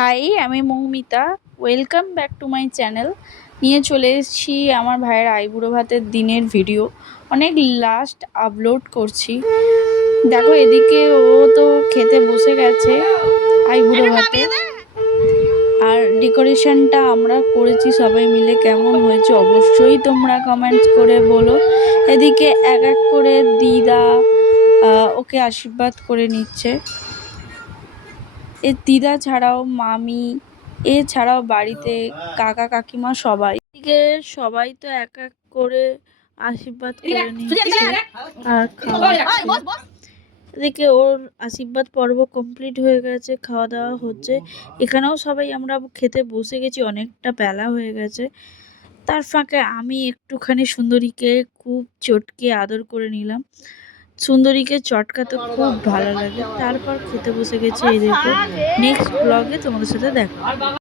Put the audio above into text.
High, আমি Moumita. Welcome back to my channel. নিয়ে চলে এসেছি আমার ভাইয়ের আইবুড়ো ভাতের দিনের ভিডিও। অনেক লাস্ট আপলোড করছি। দেখো এদিকে ও তো খেতে বসে গেছে আইবুড়ো ভাতে। আর ডেকোরেশনটা আমরা করেছি সবাই মিলে। কেমন হয়েছে অবশ্যই তোমরা কমেন্টস করে বলো। এদিকে এক এক করে দিদা ওকে আশীর্বাদ করে নিচ্ছে। এর দিদা ছাড়াও মামি, এছাড়াও বাড়িতে কাকা কাকিমা সবাই। এদিকে সবাই তো এক এক করে আশীর্বাদ করে নিচ্ছে আর খাওয়াচ্ছে। এদিকে ওর আশীর্বাদ পর্ব কমপ্লিট হয়ে গেছে, খাওয়া দাওয়া হচ্ছে। এখানেও সবাই আমরা খেতে বসে গেছি, অনেকটা বেলা হয়ে গেছে। তার ফাঁকে আমি একটুখানি সুন্দরীকে খুব চটকে আদর করে নিলাম। সুন্দরীকে চটকাতে খুব ভালো লাগে। তারপর খেতে বসে গেছি। এই দেখো, নেক্সট ব্লগে তোমাদের সাথে দেখা।